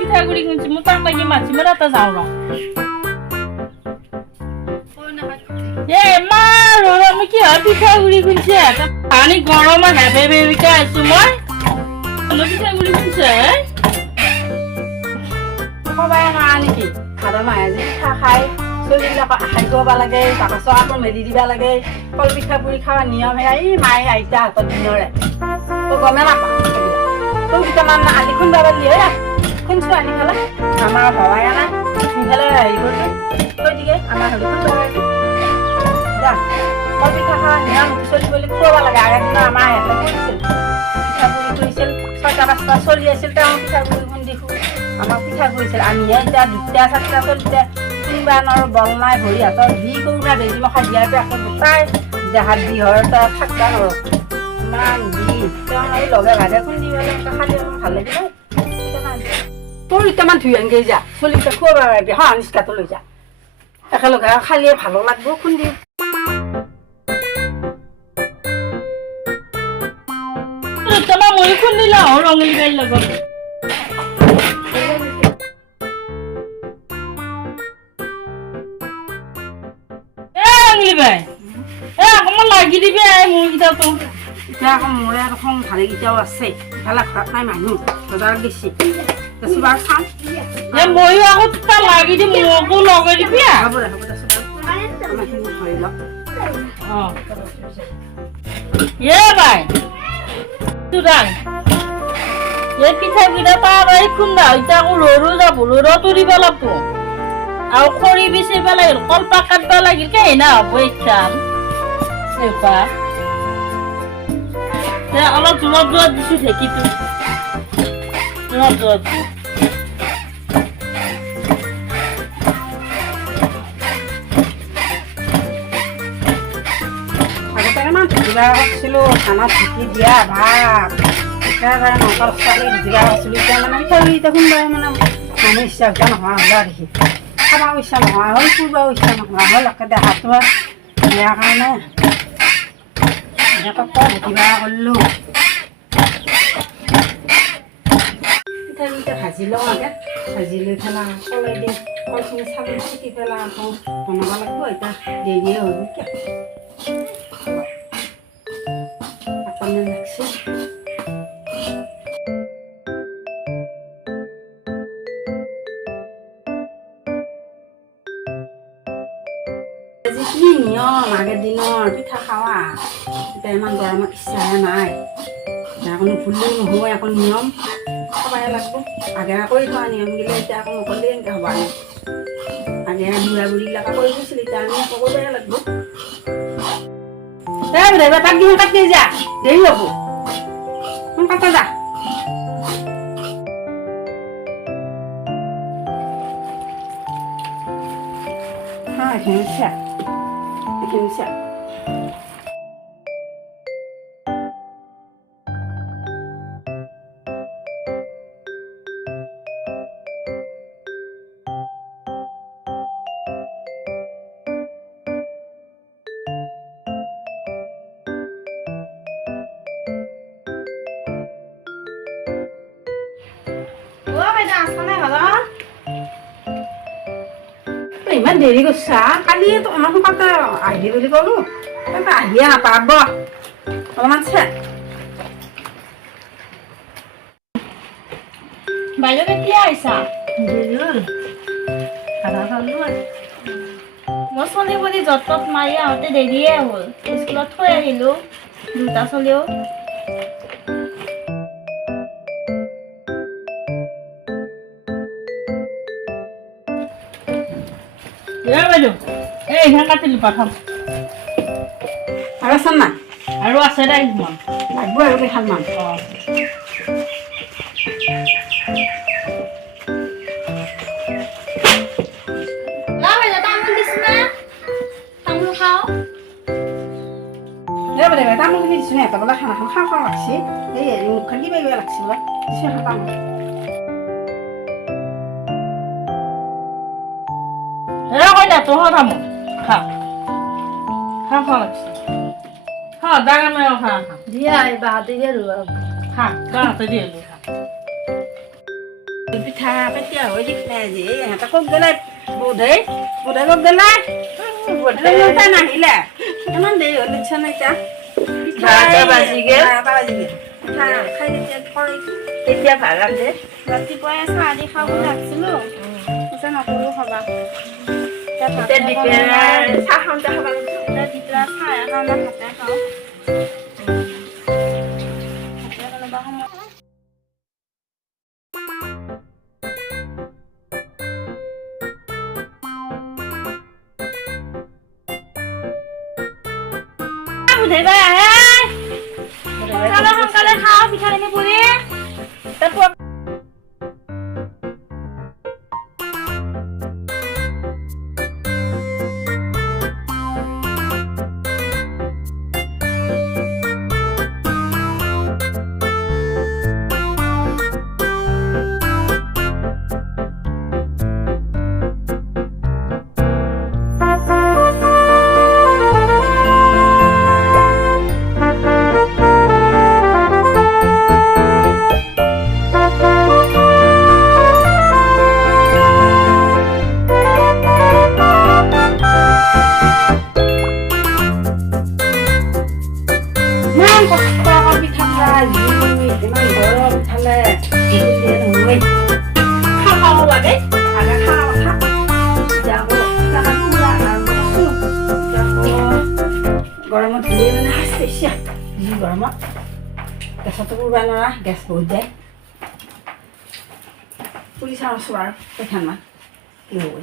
পিঠাগুড়ি খুঁজছি মোৰ তাক লাগি মাছি মই তাতে যাওঁ ৰ মা আমি কি হয় পিঠাগুড়ি খুঁজছে পানী গৰমত হেবে বেবিকে আছো মই পিঠাগুড়ি খুঁজছে সবাই খাওঁ নেকি ভাদ মাহে যে পিঠা খাই চলিবিলাকক আশাই কৰিব লাগে বাকচ আকৌ মেলি দিব লাগে কল পিঠা পুৰি খোৱা নিয়ম সেয়া এই মায়ে আইতা হাতত দিনৰে গমে নাপাওঁ তোৰ কেইটামান আনি খুন্দা বালি হয় খুন্দছো আনি খালে আমাৰ ভবাই নাই সিফালে হেৰি কৰিছো থৈ দিকে আমাৰ হেৰি খুন্দা যা কল পিঠা খোৱা নিয়ম চলিবলৈ খুৱাব লাগে আগৰ দিনা আমাৰ সিহঁতে কৰিছিল পিঠা পুৰি কৰিছিল 6টা 5টা চলি আছিল তেওঁ পিঠা পুৰি খুন্দি আমাক পিঠা কৰিছিল আমিহে এতিয়া 2টা 4টা চলিতে তিনিবানৰ বল নাই ভৰি হাতৰ যি কৰোণা বেজি মই খাই দিয়াৰ পৰা গোটাই দেহাত বিহৰ থাকবা নোৱাৰো ইমান দি তেওঁ আৰু লগে ভাগে খুন্দি পেলাই খালি ভাল লাগিলে তোৰ ইটামান ধুই আনগে যা চলিতে খুৱাব পাৰিবি হা নিষ্কাটো লৈ যা একেলগে খালিয়ে ভালো লাগব খুন্দি তোমাৰ মই খুন্দিলা ৰঙলি গাইল লগত অকমান লাগি দিবি মুৰকেইটাতো এতিয়া আকৌ মোৰ এখন ভালে কেইটাও আছে ইফালে ঘৰত নাই মানুহ বজাৰত বেছি বেছিবাৰ খাম ময়ো আকৌ তাৰ লাগি দিম মোকো লগাই দিবি হ'ব দে আমাৰখিনি হৈ লওক বাই তোৰাং এই পিঠাকেইটা তাৰ এই খুন্দা এতিয়া আকৌ ৰৰু যাব ৰৰটো দিব লাগব আৰু খৰি বিচিব লাগিল কলপাত কাটব লাগিল কেহিনা হ'ব এইখান অলপ জোৰত জোৰত দিছো ঢেঁকীটো জোৰত জোৰত আগতে ইমান ঢুকিবা কৰিছিলোঁ ধানত ঢুকি দিয়া ভাত একেবাৰে নকৰ ছোৱালী ঢুকিবা কৰিছিলোঁ এতিয়া মানে পিঠাগুড়িটা কোনোবাই মানে মানুহ ইচ্ছা ইচ্ছা নোহোৱা হ'ল আৰু দেখি খাবাও ইচ্ছা নোহোৱা হ'ল ফুৰিবাও ইচ্ছা নোহোৱা হ'ল একে দেহাটো দিয়াৰ কাৰণে এনেকৈ ঢুকিবা কৰিলোঁ পিঠাগুড়িটা ভাজি লওঁ আগে ভাজি লৈ পেলাই কলাই দি কলখিনি চালি চিটি পেলাই আকৌ বনাব লাগিব এতিয়া দেৰিয়ে হ'ল কিয় অকণমান লাগছে কি নিয়ম আগৰ দিনৰ পিঠা খাৱা এতিয়া ইমান গৰমত ইচ্ছাহে নাই কোনো ভুলো নহয় আকৌ নিয়ম খাবাই লাগব আগে কৰি থোৱা নিয়মগিলা এতিয়া আকৌ নকৰিলে এনেকৈ হ'ব আৰু আগে বুঢ়া বুঢ়ীবিলাকে কৰি গৈছিল এতিয়া আমি আকৌ কৰিবই লাগব তাক দিওঁ কাটি যা দেৰি হ'ব কাটা যা এইখিনি চা ইমান দেৰি কৰিছা কালি তোমাৰ সোনকালে আহিবি বুলি ক'লো আহিয়ে নাপাব অলপমান চে বাইদেউ কেতিয়া আহিছা মই চলি বুলি যতত মাৰি আহোঁতে দেৰিয়ে হ'ল স্কুলত থৈ আহিলোঁ দুটা চলিও বাইদেউ এই ধান কাটিলোঁ প্ৰথম আৰু আছে না আৰু আছে দে কিছুমান লাগব আৰু কেইখনমান অঁ তামোলখিনি দিছোঁ সিহঁতৰ বোলে খানাখন খাওঁ খাওঁ লাগছি এই হেৰি মুখখন কিবা কিবা লাগছি বোলে তামোল কইনা তোৰ তামোল খা খা খা লাগছে খা ডাঙৰ নাই খা খা দিয়া এই বাহাতে দিয়ে ৰোৱা খা ডাঙৰতে দিয়ে খা পিঠা কেতিয়া হৈ দেখিলে আজি ইহঁতে ক'ত গ'লে বোধে বোধে ক'ত গ'লে বোধে নাহিলে ইমান দেৰি হ'ল ইচ্ছা নাই এতিয়া এতিয়া ভাল লাগে ৰাতিপুৱাই চাহ দি খাব লাগিছিলোঁ পিছত নকৰোঁ খাবা চাহ খাওঁতে খাব এতিয়া দুপৰীয়া চাহ এখাওঁ না ভাতে খাওঁ ভাতে কোনোবা সময় সোনকালে খাওঁ পিঠাখিনি পুৰি গৰমত ধুলে মানে হাসছে যি গৰমত গেছতো কৰিব নোৱাৰা গেছ বহুত যায় পুৰি চাওঁ আছোঁ আৰু কেইখনমান কি হ'ব